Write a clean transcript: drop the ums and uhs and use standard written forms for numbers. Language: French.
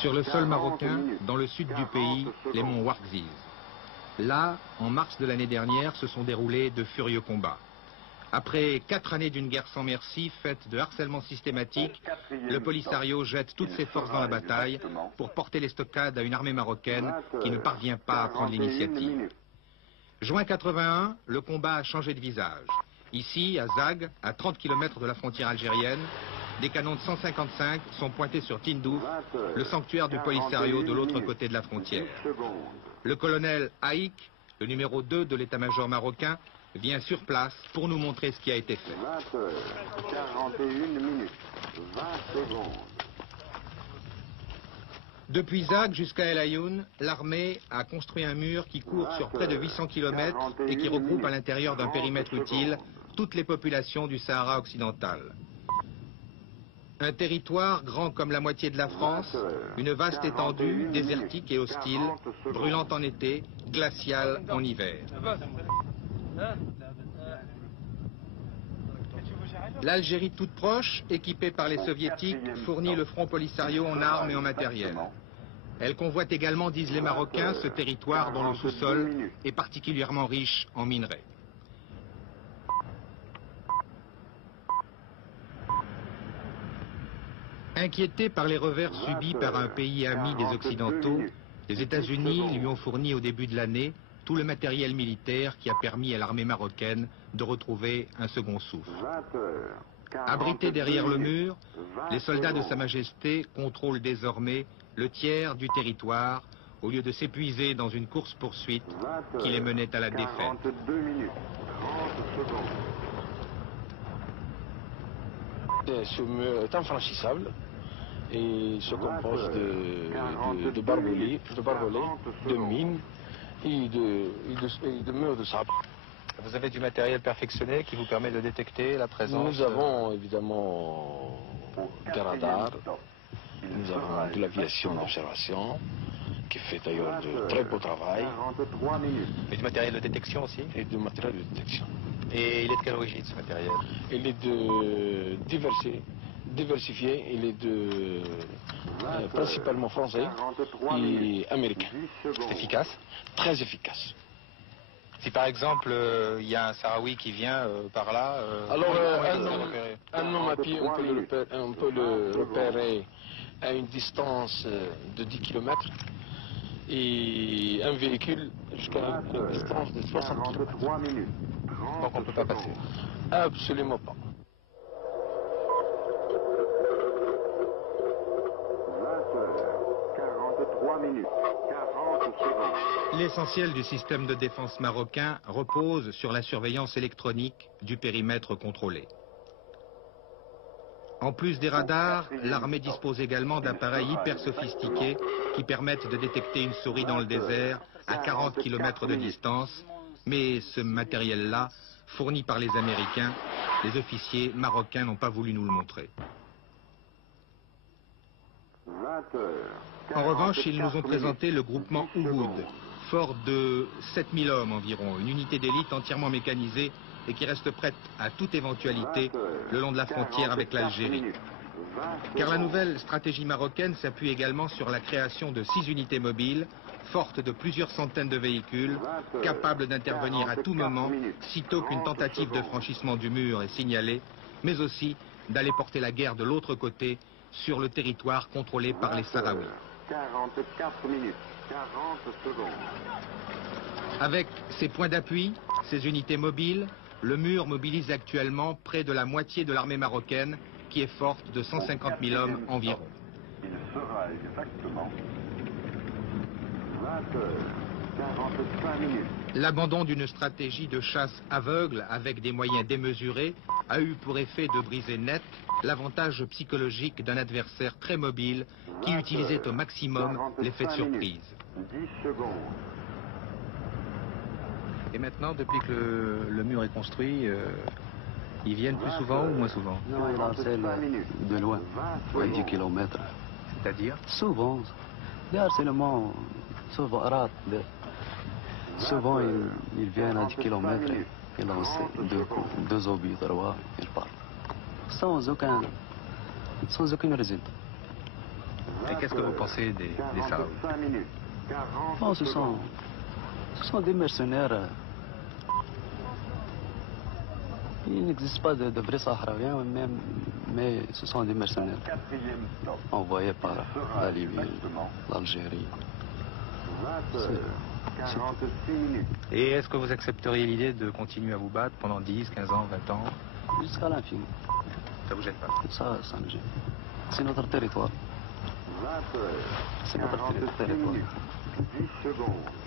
Sur le sol marocain, dans le sud du pays, les monts Ouargziz. Là, en mars de l'année dernière, se sont déroulés de furieux combats. Après 4 années d'une guerre sans merci, faite de harcèlement systématique, le Polisario jette toutes ses forces dans la bataille pour porter l'estocade à une armée marocaine qui ne parvient pas à prendre l'initiative. Juin 81, le combat a changé de visage. Ici, à Zag, à 30 km de la frontière algérienne, des canons de 155 sont pointés sur Tindouf, le sanctuaire du Polisario de l'autre côté de la frontière. Le colonel Haïk, le numéro 2 de l'état-major marocain, vient sur place pour nous montrer ce qui a été fait. 20 heures, 41 minutes, 20 secondes. Depuis Zag jusqu'à El Ayoun, l'armée a construit un mur qui court sur près de 800 km et qui regroupe à l'intérieur d'un périmètre utile toutes les populations du Sahara occidental. Un territoire grand comme la moitié de la France, une vaste étendue, désertique et hostile, brûlante en été, glaciale en hiver. L'Algérie toute proche, équipée par les soviétiques, fournit le front Polisario en armes et en matériel. Elle convoite également, disent les Marocains, ce territoire dont le sous-sol est particulièrement riche en minerais. Inquiété par les revers subis par un pays ami des Occidentaux, les États-Unis lui ont fourni au début de l'année tout le matériel militaire qui a permis à l'armée marocaine de retrouver un second souffle. Abrités derrière le mur, les soldats de Sa Majesté contrôlent désormais le tiers du territoire au lieu de s'épuiser dans une course-poursuite qui les menait à la défaite. Ce mur est infranchissable et se compose de barbelés, de mines et de murs de sable. Vous avez du matériel perfectionné qui vous permet de détecter la présence? Nous avons évidemment des radars, nous avons de l'aviation d'observation qui fait d'ailleurs de très beau travail. Et du matériel de détection aussi? Et du matériel de détection. Et il est de quelle origine ce matériel? Il est de diversifié, il est de principalement français et américain. Efficace? Très efficace. Si par exemple il y a un Sahraoui qui vient par là, alors un homme à pied, on peut le repérer à une distance de 10 km et un véhicule jusqu'à une distance de 60 km. Donc on ne peut pas passer? Absolument pas. L'essentiel du système de défense marocain repose sur la surveillance électronique du périmètre contrôlé. En plus des radars, l'armée dispose également d'appareils hyper sophistiqués qui permettent de détecter une souris dans le désert à 40 km de distance. Mais ce matériel-là, fourni par les Américains, les officiers marocains n'ont pas voulu nous le montrer. En revanche, ils nous ont présenté le groupement Ouhoud, fort de 7000 hommes environ, une unité d'élite entièrement mécanisée et qui reste prête à toute éventualité le long de la frontière avec l'Algérie. Car la nouvelle stratégie marocaine s'appuie également sur la création de 6 unités mobiles, fortes de plusieurs centaines de véhicules, capables d'intervenir à tout moment, sitôt qu'une tentative de franchissement du mur est signalée, mais aussi d'aller porter la guerre de l'autre côté, sur le territoire contrôlé par les Sahraouis. 44 minutes, 40 secondes. Avec ces points d'appui, ces unités mobiles, le mur mobilise actuellement près de la moitié de l'armée marocaine, qui est forte de 150 000 hommes environ. Il sera exactement 20 heures, 45 minutes. L'abandon d'une stratégie de chasse aveugle avec des moyens démesurés a eu pour effet de briser net l'avantage psychologique d'un adversaire très mobile qui utilisait au maximum l'effet de surprise. 10 secondes. Et maintenant, depuis que le mur est construit, ils viennent plus souvent ou moins souvent? Non, il harcèle de loin, 20 km. C'est-à-dire? Souvent, des harcèlements, souvent ils viennent à 10 km et lancent 2 obus, 3, ils partent. Sans aucune raison. Et qu'est-ce que vous pensez des Sahraouis? Bon, ce sont des mercenaires. Il n'existe pas de vrais Sahraouiens, mais ce sont des mercenaires envoyés par la Libye, l'Algérie. Et est-ce que vous accepteriez l'idée de continuer à vous battre pendant 10, 15 ans, 20 ans? Jusqu'à l'infini. Ça vous gêne pas? Ça me gêne. C'est notre territoire. C'est notre territoire. 10 secondes.